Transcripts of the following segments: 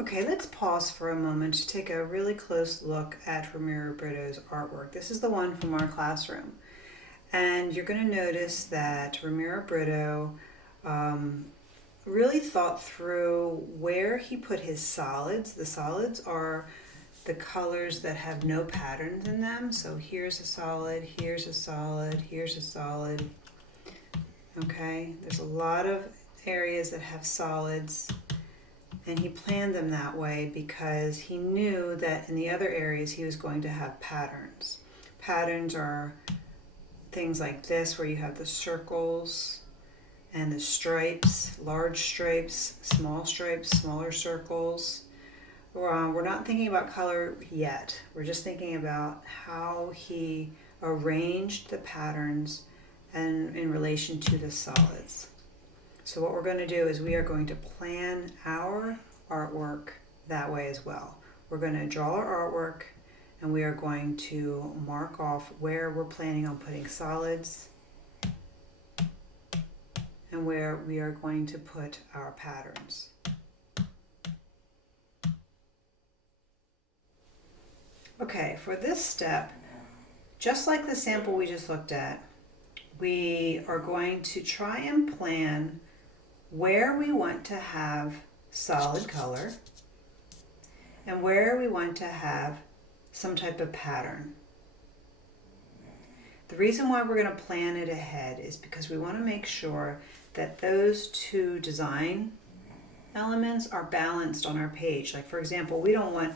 Okay, let's pause for a moment to take a really close look at Ramiro Britto's artwork. This is the one from our classroom. And you're going to notice that Ramiro Britto really thought through where he put his solids. The solids are the colors that have no patterns in them. So here's a solid, here's a solid, here's a solid. Okay, there's a lot of areas that have solids, and he planned them that way because he knew that in the other areas he was going to have patterns. Patterns are things like this, where you have the circles and the stripes, large stripes, smaller circles. We're not thinking about color yet. We're just thinking about how he arranged the patterns and in relation to the solids. So what we're going to do is we are going to plan our artwork that way as well. We're going to draw our artwork, and we are going to mark off where we're planning on putting solids and where we are going to put our patterns. Okay, for this step, just like the sample we just looked at, we are going to try and plan where we want to have solid color and where we want to have some type of pattern. The reason why we're going to plan it ahead is because we want to make sure that those two design elements are balanced on our page. Like, for example, we don't want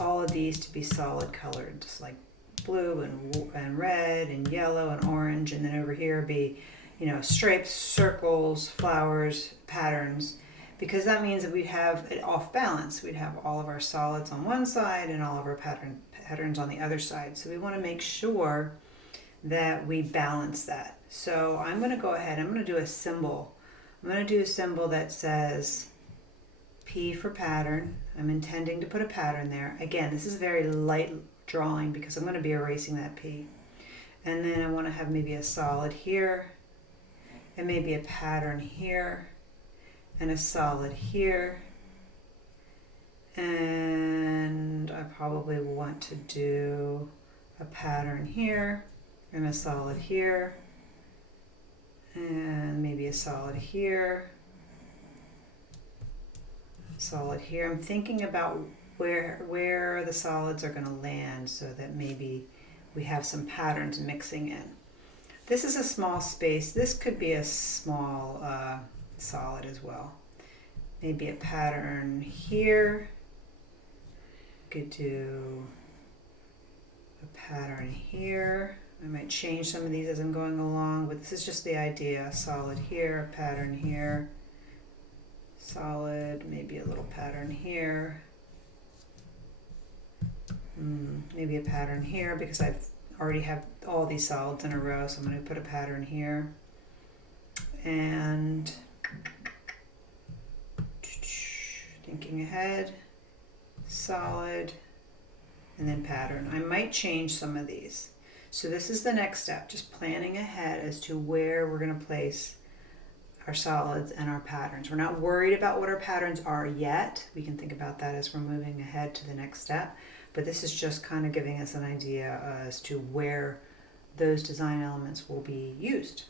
all of these to be solid colored, just like blue and red and yellow and orange, and then over here be, stripes, circles, flowers, patterns, because that means that we'd have it off balance. We'd have all of our solids on one side and all of our patterns on the other side. So we want to make sure that we balance that. So I'm going to go ahead, I'm going to do a symbol. I'm going to do a symbol that says P for pattern. I'm intending to put a pattern there. Again, this is very light drawing because I'm going to be erasing that P. And then I want to have maybe a solid here, and maybe a pattern here, and a solid here. And I probably want to do a pattern here, and a solid here, and maybe a solid here, solid here. I'm thinking about where the solids are going to land so that maybe we have some patterns mixing in. This is a small space. This could be a small solid as well. Maybe a pattern here. Could do a pattern here. I might change some of these as I'm going along, but this is just the idea. Solid here, pattern here, solid, maybe a little pattern here. Maybe a pattern here because I've already have all these solids in a row, so I'm going to put a pattern here. And thinking ahead, solid, and then pattern. I might change some of these. So this is the next step, just planning ahead as to where we're going to place our solids and our patterns. We're not worried about what our patterns are yet. We can think about that as we're moving ahead to the next step. But this is just kind of giving us an idea as to where those design elements will be used.